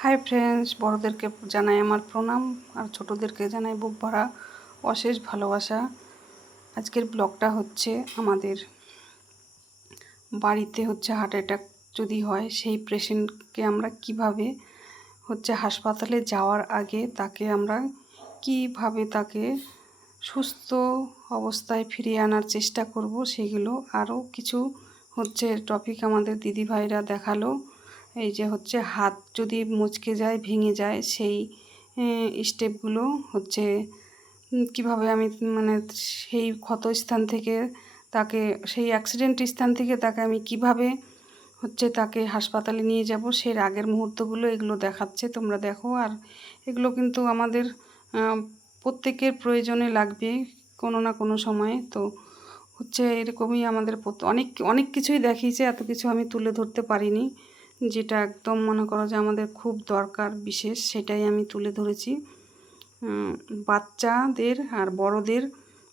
Hi friends বড়োদেরকে জানাই আমার প্রণাম আর ছোটোদেরকে জানাই বুক ভরা অশেষ ভালোবাসা। আজকের ব্লগটা হচ্ছে আমাদের বাড়িতে হচ্ছে হার্ট অ্যাটাক যদি হয়, সেই পেশেন্টকে আমরা কীভাবে হচ্ছে হাসপাতালে যাওয়ার আগে তাকে আমরা কীভাবে তাকে সুস্থ অবস্থায় ফিরিয়ে আনার চেষ্টা করব, সেগুলো আরও কিছু হচ্ছে টপিক আমাদের দিদিভাইরা দেখাল। এই যে হচ্ছে হাত যদি মুচকে যায়, ভেঙে যায়, সেই স্টেপগুলো হচ্ছে কীভাবে আমি মানে সেই ক্ষত স্থান থেকে তাকে, সেই অ্যাক্সিডেন্ট স্থান থেকে তাকে আমি কীভাবে হচ্ছে তাকে হাসপাতালে নিয়ে যাব, সেই আগের মুহূর্তগুলো এগুলো দেখাচ্ছে, তোমরা দেখো। আর এগুলো কিন্তু আমাদের প্রত্যেকের প্রয়োজনে লাগবে কোনো না কোনো সময়ে। তো হচ্ছে এরকমই আমাদের অনেক অনেক কিছুই দেখিয়েছে, এত কিছু আমি তুলে ধরতে পারিনি। যেটা একদম মনে করো যে আমাদের খুব দরকার বিশেষ, সেটাই আমি তুলে ধরেছি। বাচ্চাদের আর বড়দের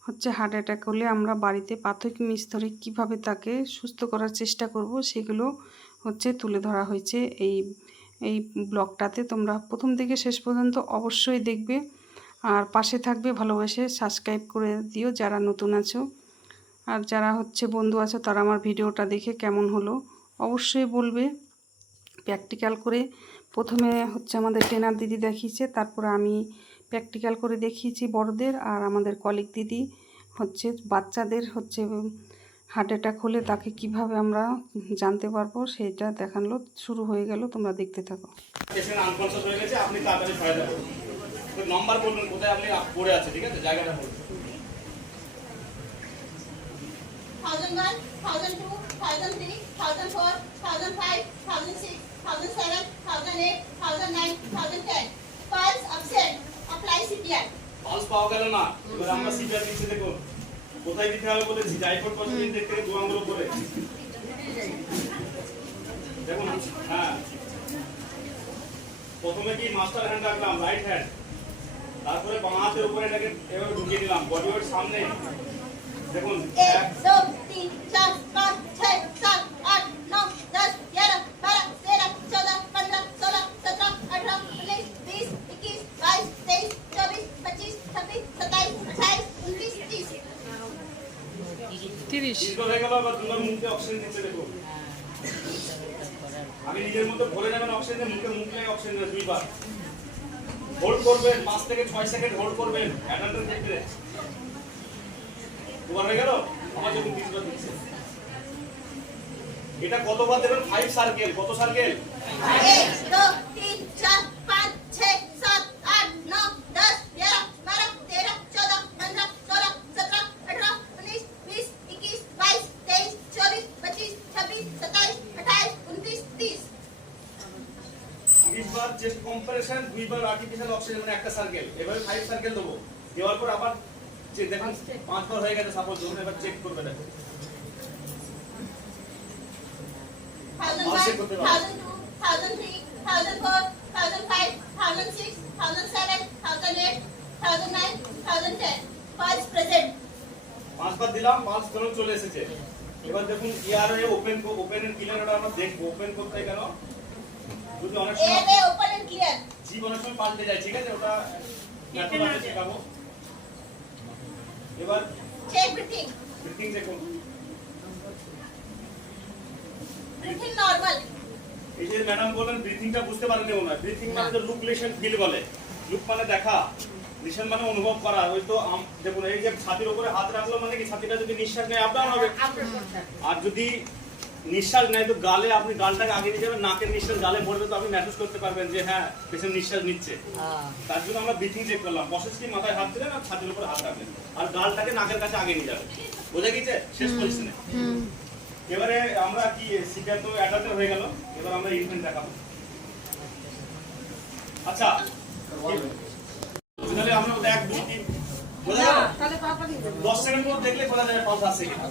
হচ্ছে হার্ট অ্যাটাক হলে আমরা বাড়িতে প্রাথমিক স্তরে কীভাবে তাকে সুস্থ করার চেষ্টা করব, সেগুলো হচ্ছে তুলে ধরা হয়েছে। এই এই ব্লগটাতে তোমরা প্রথম থেকে শেষ পর্যন্ত অবশ্যই দেখবে। আর পাশে থাকবে ভালোবেসে সাবস্ক্রাইব করে দিও যারা নতুন আছো। আর যারা হচ্ছে বন্ধু আছো তারা আমার ভিডিওটা দেখে কেমন হলো অবশ্যই বলবে। প্র্যাকটিক্যাল করে প্রথমে হচ্ছে আমাদের ট্রেনার দিদি দেখিয়েছে তারপরে আমি প্র্যাকটিক্যাল করে দেখিয়েছি বড়দের আর আমাদের কলিগ দিদি হচ্ছে বাচ্চাদের হচ্ছে হার্ট অ্যাটাক হলে তাকে কীভাবে আমরা জানতে পারব সেটা দেখানো শুরু হয়ে গেল তোমরা দেখতে থাকো। আনকনসিয়াস হয়ে গেছে আপনি তাড়াতাড়ি ফায়দা করুন বলুন কোথায় আপনি পড়ে আছে ঠিক আছে? জায়গাটা বলুন। thousand one, thousand two, thousand three, thousand four, thousand five, thousand six, দেখুন। কোথায় দু আঙ্গুল উপরে। হ্যাঁ। প্রথমে কি মাস্টার রাইট হ্যান্ড তারপরে বাঁ হাতের উপরে এটাকে এভাবে ঢুকিয়ে দিলাম। বডি সামনে। দেখুন গেল মুখে অক্সিজেন দিচ্ছে দেখুন আমি নিজের মধ্যে ভরে নেবেন অক্সিজেন মুখে মুখে অক্সিজেন দুইবার। হোল্ড করবেন, পাঁচ থেকে ছয় সেকেন্ড হোল্ড করবেন অ্যাটেন্ডেন্স দেখবে। দুবার হয়ে গেল? আমার যখন তিনবার দিচ্ছে। এটা কতবার দেবেন? ফাইভ সার্কেল কত সার্কেল দুইবার আর্টিফিশিয়াল অক্সিজেন মানে একটা সার্কেল এবার ফাইভ সার্কেল দেবো। দেওয়ার পর আবার যে দেখুন পাঁচবার হয়ে গেছে সাপোজ ধরুন এবার চেক করবে দেখো। দেখব। ওপেন করতে কেন? যদি অনেক অনেক সময় পাল্টে যায় ঠিক আছে? ওটা শেখাবো। এবার. ব্রিথিং দেখুন Breathing normal. এই যে ম্যাডাম বলেন ব্রিথিংটা বুঝতে পারেন না ব্রিথিং মানে তো লুক লিসন ফিল বলে। লুক মানে দেখা। লিসন মানে অনুভব করা। ওই তো দেখুন এই যে ছাতির উপরে হাত রাখল মানে কি ছাতিটা যদি নিঃশ্বাস নেয় আপ ডাউন হবে। আর যদি নিঃশ্বাস নেয় তো গালে আপনি গালটাকে আগে নিয়ে যাবেন নাকের নিঃশ্বাস গালে পড়বে তো আপনি মেসেজ করতে পারবেন যে হ্যাঁ পেশেন্ট নিঃশ্বাস নিচ্ছে তার জন্য আমরা ব্রিথিং চেক করলাম বসে কি মাথায় হাত দিলেন আর ছাতির উপরে হাত রাখলেন আর গালটাকে নাকের কাছে আগে নিয়ে যাবেন বোঝা গেছে শেষ পজিশনে এবারে আমরা কি শিকার তো অ্যাডাল্টার হয়ে গেল এবার আমরা ইনফেন্ট দেখাবো আচ্ছা তাহলে আমরা ওটা এক দুই তিন বোঝা গেল দশ সেকেন্ড পর দেখলে বোঝা যাবে পাঁচ সাত সেকেন্ড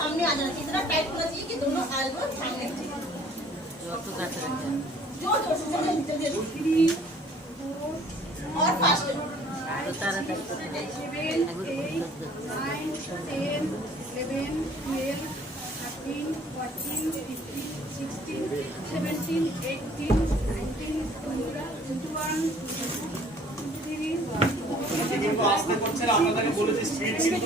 सामने आ जाना चाहिए इतना टाइट होना चाहिए कि दोनों एल्बो सामने चाहिए जोर जोर से जल्दी जल्दी जल्दी और फास्ट আপনাদেরকে বলেছি স্পিড কিন্তু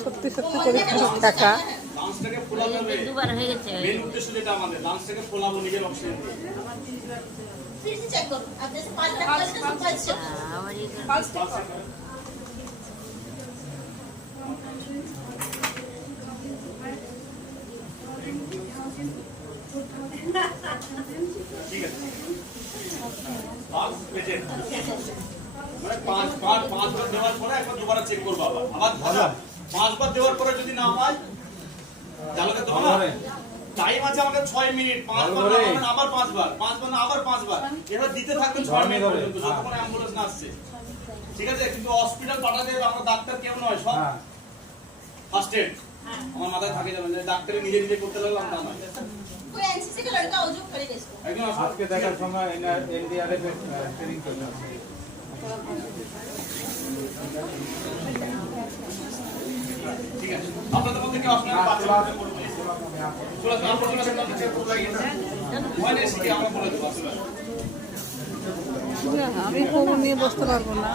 সত্যি সত্যি পরীক্ষা টাকা দুবার হয়ে গেছে। মেন উদ্দেশ্য যেটা হ্যাঁ, টাকা ঠিক আছে। হসপিটাল পাঠাতে আমরা ডাক্তার কেউ নয় ফার্স্ট এড আমার মাথায় থাকে যাবে যে ডাক্তারে নিজে নিজে করতে লাগলাম না আজকে দেখার সময় ট্রেনিং আপনাদের মধ্যে কেউ আপনার বাচ্চা বাচ্চা করবে চলে আসুন আপনার চলে আসুন আপনার চেক করতে লাগিয়ে ভয় নেই শিখে আমরা বলে দেবো আসলে আমি খবর নিয়ে বসতে পারবো না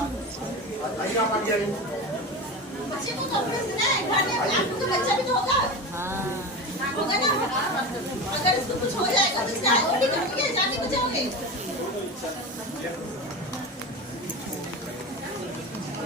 बच्चे को तो अपने से ना घर में आपको तो बच्चा भी तो होगा হ্যাঁ होगा ना अगर इसको कुछ हो जाएगा तो क्या ओडी करोगे जाने को जाओगे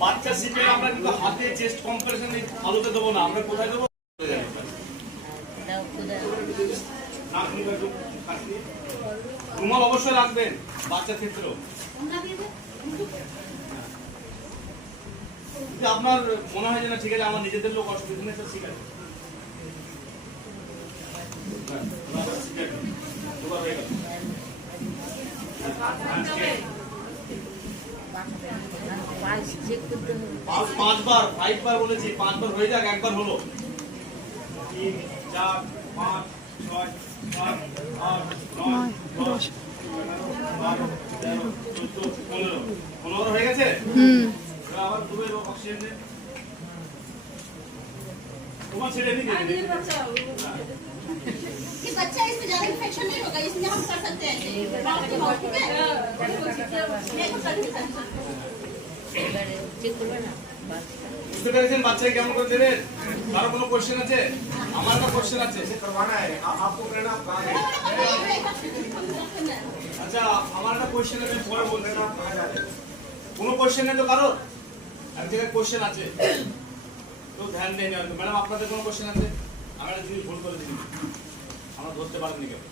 বাচ্চা সিপিআর আমরা কিন্তু হাতে চেস্ট কম্প্রেশন আলোতে দেবো না আমরা কোথায় দেবো রুমাল অবশ্যই রাখবেন বাচ্চার ক্ষেত্রেও যদি আপনার মনে হয় যে না ঠিক আছে আমার নিজেদের লোক অসুবিধা নেই ঠিক আছে। হ্যাঁ, পাঁচবার ফাইভ বার বলেছি পাঁচবার হয়ে যাক একবার হলো। তিন চার পাঁচ ছয় সাত আট নয় দশ এগারো বারো তেরো চোদ্দ পনেরো। পনেরো হয়ে গেছে? এবার আবার দুবের অক্সিজেন দেন তোমার ছেলে দিকে कि बच्चा इसमें ज्यादा इन्फेक्शन नहीं होगा इसमें हम कर सकते हैं ठीक है ये तो कर सकते हैं। এবারে চেক করবে না বাস বুঝতে পেরেছেন বাচ্চাকে কেমন করে দেবেন কারো কোনো কোশ্চেন আছে আমার একটা কোশ্চেন আছে আচ্ছা আমার একটা কোশ্চেন আমি পরে বলছি কোনো কোশ্চেন নেই তো কারোর জায়গায় কোশ্চেন আছে। তো ধ্যান ম্যাডাম, আপনাদের কোনো কোশ্চেন আছে? আমরা জিনিস ভুল করে দিই আমরা ধরতে পারিনি কেউ